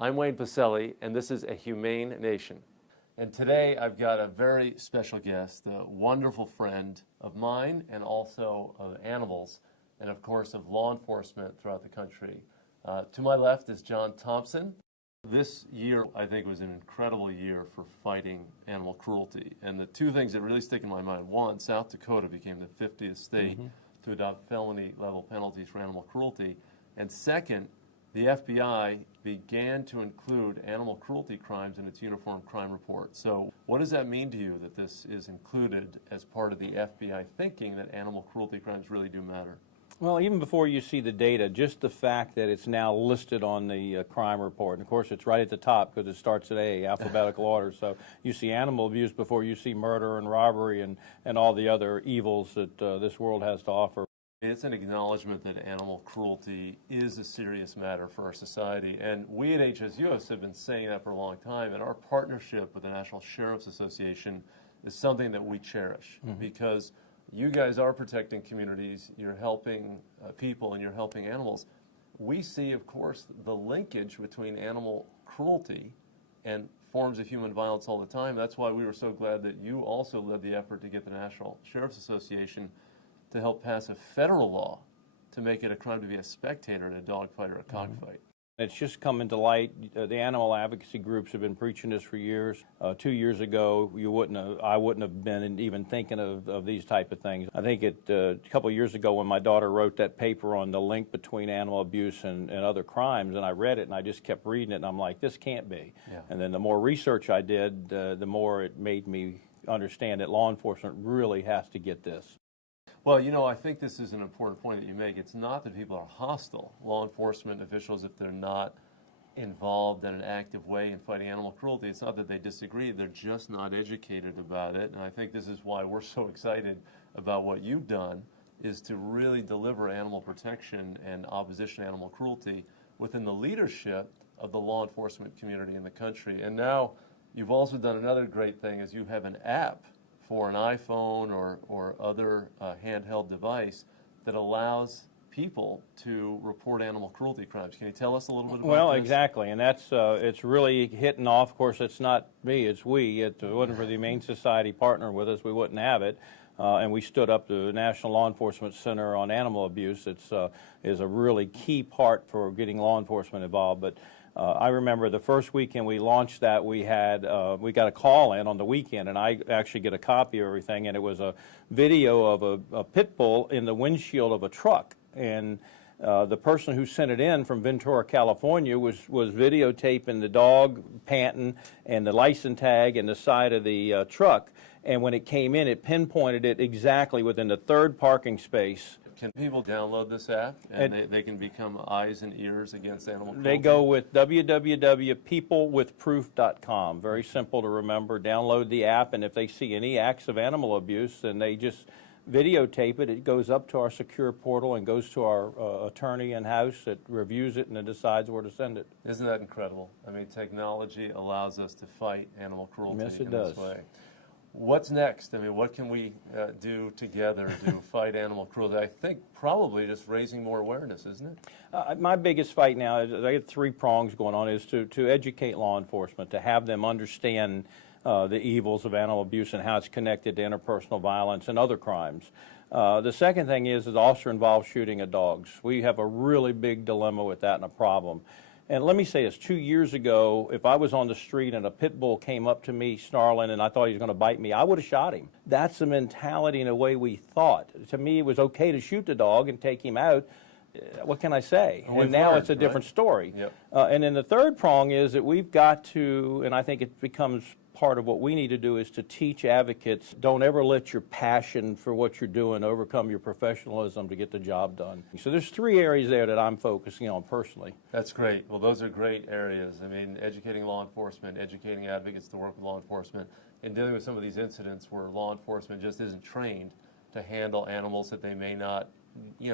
I'm Wayne Pacelle, and this is A Humane Nation. And today I've got a very special guest, a wonderful friend of mine and also of animals, and of course of law enforcement throughout the country. To my left is John Thompson. This year, I think, was an incredible year for fighting animal cruelty. And the two things that really stick in my mind, one, South Dakota became the 50th state to adopt felony-level penalties for animal cruelty. And second, the FBI began to include animal cruelty crimes in its Uniform Crime Report. So what does that mean to you that this is included as part of the FBI thinking that animal cruelty crimes really do matter? Well, even before you see the data, just the fact that it's now listed on the crime report, and of course it's right at the top because it starts at A, alphabetical order, so you see animal abuse before you see murder and robbery and all the other evils that this world has to offer. It's an acknowledgement that animal cruelty is a serious matter for our society, and we at HSUS have been saying that for a long time, and our partnership with the National Sheriff's Association is something that we cherish because you guys are protecting communities, you're helping people, and you're helping animals. We see, of course, the linkage between animal cruelty and forms of human violence all the time. That's why we were so glad that you also led the effort to get the National Sheriff's Association to help pass a federal law to make it a crime to be a spectator in a dogfight or a cockfight. It's just come into light. The animal advocacy groups have been preaching this for years. 2 years ago, I wouldn't have been even thinking of these type of things. I think a couple of years ago when my daughter wrote that paper on the link between animal abuse and other crimes, and I read it and I just kept reading it, and I'm like, this can't be. Yeah. And then the more research I did, the more it made me understand that law enforcement really has to get this. Well, you know, I think this is an important point that you make. It's not that people are hostile. Law enforcement officials, if they're not involved in an active way in fighting animal cruelty, it's not that they disagree. They're just not educated about it. And I think this is why we're so excited about what you've done, is to really deliver animal protection and opposition to animal cruelty within the leadership of the law enforcement community in the country. And now you've also done another great thing, is you have an app for an iPhone or other handheld device that allows people to report animal cruelty crimes. Can you tell us a little bit about Well, this? exactly, and that's it's really hitting off. Of course, it's not me, it's we. If it wasn't for the Humane Society partnering with us, we wouldn't have it. And we stood up the National Law Enforcement Center on Animal Abuse. It's is a really key part for getting law enforcement involved. But I remember the first weekend we launched that, we got a call in on the weekend, and I actually get a copy of everything, and it was a video of a pit bull in the windshield of a truck. And the person who sent it in from Ventura, California, was videotaping the dog panting and the license tag and the side of the truck. And when it came in, it pinpointed it exactly within the third parking space. Can people download this app and they can become eyes and ears against animal cruelty? They go with www.peoplewithproof.com. Very simple to remember. Download the app, and if they see any acts of animal abuse, then they just videotape it. It goes up to our secure portal and goes to our attorney in-house that reviews it and then decides where to send it. Isn't that incredible? I mean, technology allows us to fight animal cruelty in this way. What's next? I mean, what can we do together to fight animal cruelty? I think probably just raising more awareness, isn't it? My biggest fight now, is I get 3 prongs going on, is to educate law enforcement, to have them understand the evils of animal abuse and how it's connected to interpersonal violence and other crimes. The second thing is officer-involved shooting of dogs. We have a really big dilemma with that and a problem. And let me say this, 2 years ago, if I was on the street and a pit bull came up to me snarling and I thought he was going to bite me, I would have shot him. That's the mentality and the way we thought. To me, it was okay to shoot the dog and take him out. What can I say? And now it's a different story. Yep. And then the third prong is that we've got to, and I think it becomes part of what we need to do, is to teach advocates, don't ever let your passion for what you're doing overcome your professionalism to get the job done. So there's 3 areas there that I'm focusing on personally. That's great. Well, those are great areas. I mean, educating law enforcement, educating advocates to work with law enforcement, and dealing with some of these incidents where law enforcement just isn't trained to handle animals that they may not,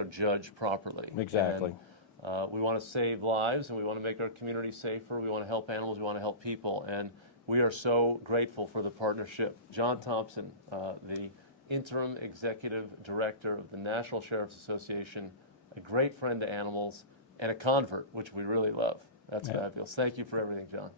judge properly. Exactly. And, we want to save lives, and we want to make our community safer. We want to help animals. We want to help people. And we are so grateful for the partnership. John Thompson, the Interim Executive Director of the National Sheriff's Association, a great friend to animals, and a convert, which we really love. That's fabulous. Thank you for everything, John.